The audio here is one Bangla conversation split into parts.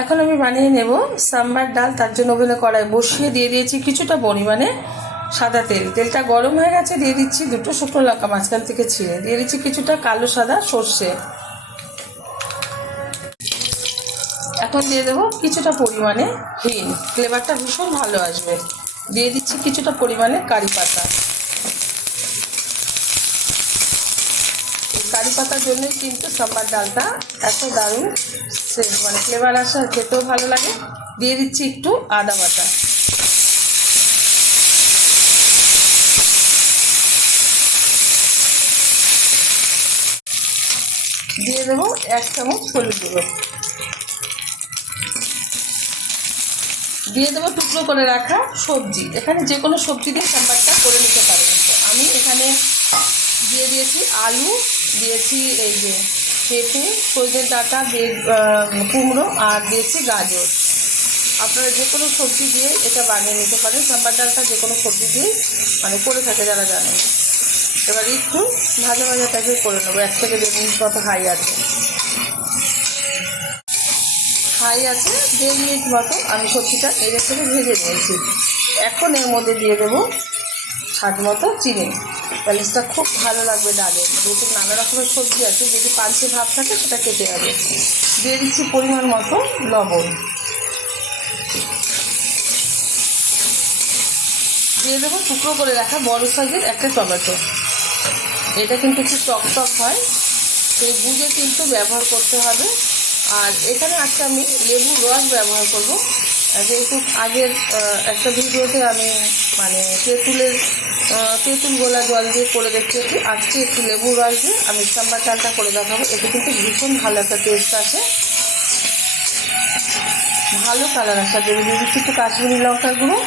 এখন আমি বানিয়ে নেব সাম্বার ডাল। তার জন্য ওভেনে কড়াই বসিয়ে দিয়ে দিয়েছি কিছুটা পরিমাণে সাদা তেল। তেলটা গরম হয়ে গেছে, দিয়ে দিচ্ছি দুটো শুকনো লঙ্কা মাঝখান থেকে ছিঁড়ে, দিয়ে দিচ্ছি কিছুটা কালো সাদা সর্ষে। এখন দিয়ে দেবো কিছুটা পরিমাণে হিং, ফ্লেভারটা ভীষণ ভালো আসবে। দিয়ে দিচ্ছি কিছুটা পরিমাণে কারি পাতা। এই কারি পাতার জন্যই কিন্তু সাম্বার ডালটা এত দারুণ মানে ফ্লেভার আসে, আর খেতেও ভালো লাগে। দিয়ে দিচ্ছি একটু আদা বাটা। দিয়ে দেবো 1 চামচ হলুদ গুঁড়ো। দিয়ে দেবো টুকরো করে রাখা সবজি। এখানে যে কোনো সবজি দিয়ে সাম্বারটা করে নিতে পারেন। আমি এখানে দিয়ে দিয়েছি আলু, দিয়েছি এই যে পেঁপে, সজনের ডাঁটা, কুমড়ো, আর দিয়েছি গাজর। আপনারা যে কোনো সবজি দিয়ে এটা বানিয়ে নিতে পারেন। সাম্বার ডালটা যে কোনো সবজি দিয়ে মানে করে থাকে যারা জানেন। এবার একটু ভাজা ভাজা টাইপের করে নেবো। 1 থেকে 1.5 মিনিট মতো হাই আছে 1.5 মিনিট মতো আমি সবজিটা এর থেকে ভেজে নিয়েছি। এখন এর মধ্যে দিয়ে দেবো স্বাদ মতো চিনি। ব্যালেন্সটা খুব ভালো লাগবে ডালে। যেহেতু নানা রকমের সবজি আছে, যদি পাঞ্চে ভাব থাকে সেটা কেটে যাবে। দিয়ে দিচ্ছি পরিমাণ মতো লবণ। দিয়ে দেবো টুকরো করে রাখা বড় সাইজের একটা টমেটো। এটা কিন্তু একটু টক টক হয়, সেই বুঝে কিন্তু ব্যবহার করতে হবে। আর এখানে আজকে আমি লেবুর রস ব্যবহার করব। যেহেতু আগের একটা ভিডিওতে আমি মানে তেঁতুল গোলা জল দিয়ে করে দেখিয়েছি, আজকে একটু লেবুর রস দিয়ে আমি সাম্বার ডালটা করে দেখাবো। এতে কিন্তু ভীষণ ভালো একটা টেস্ট আসে, ভালো কালার আসা দেবে। দিয়ে দিচ্ছি একটু কাশ্মীরি লঙ্কার গুঁড়ো।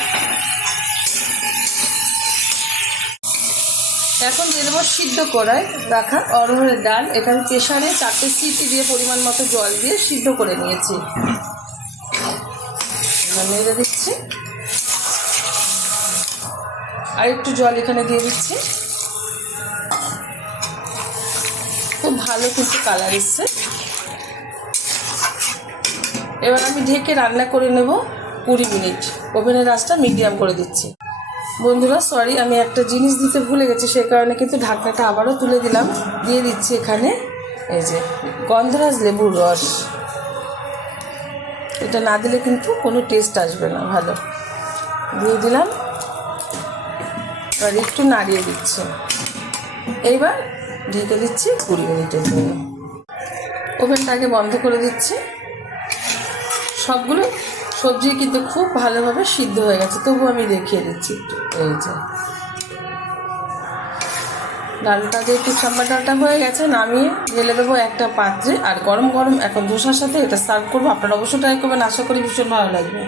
এখন দিয়ে দেবো সিদ্ধ করায় রাখা অরহরের ডাল। এটা আমি প্রেশারে 4টে সিটি দিয়ে পরিমাণ মতো জল দিয়ে সিদ্ধ করে নিয়েছি। নেড়ে দিচ্ছি, আর একটু জল এখানে দিয়ে দিচ্ছি। খুব ভালো কিন্তু কালার এসছে। এবার আমি ঢেকে রান্না করে নেব 20 মিনিট। ওভেনের আঁচটা মিডিয়াম করে দিচ্ছি। বন্ধুরা সরি, আমি একটা জিনিস দিতে ভুলে গেছি, সেই কারণে কিন্তু ঢাকনাটা আবারও তুলে দিলাম। দিয়ে দিচ্ছি এখানে এই যে গন্ধরাজ লেবুর রস। এটা না দিলে কিন্তু কোনো টেস্ট আসবে না ভালো। দিয়ে দিলাম, আর একটু নাড়িয়ে দিচ্ছি। এইবার ঢেকে দিচ্ছি 20 মিনিটের জন্য। ওভেনটাকে বন্ধ করে দিচ্ছি। সবগুলো সবজি কিন্তু খুব ভালোভাবে সিদ্ধ হয়ে গেছে, তবু আমি দেখিয়ে দিচ্ছি একটু। এই যে ডালটা যেহেতু সাম্বার ডালটা হয়ে গেছে, নামিয়ে ঢেলে দেবো একটা পাত্রে। আর গরম গরম এখন ধোসার সাথে এটা সার্ভ করবো। আপনারা অবশ্যই ট্রাই করবেন, আশা করি ভীষণ ভালো লাগবে।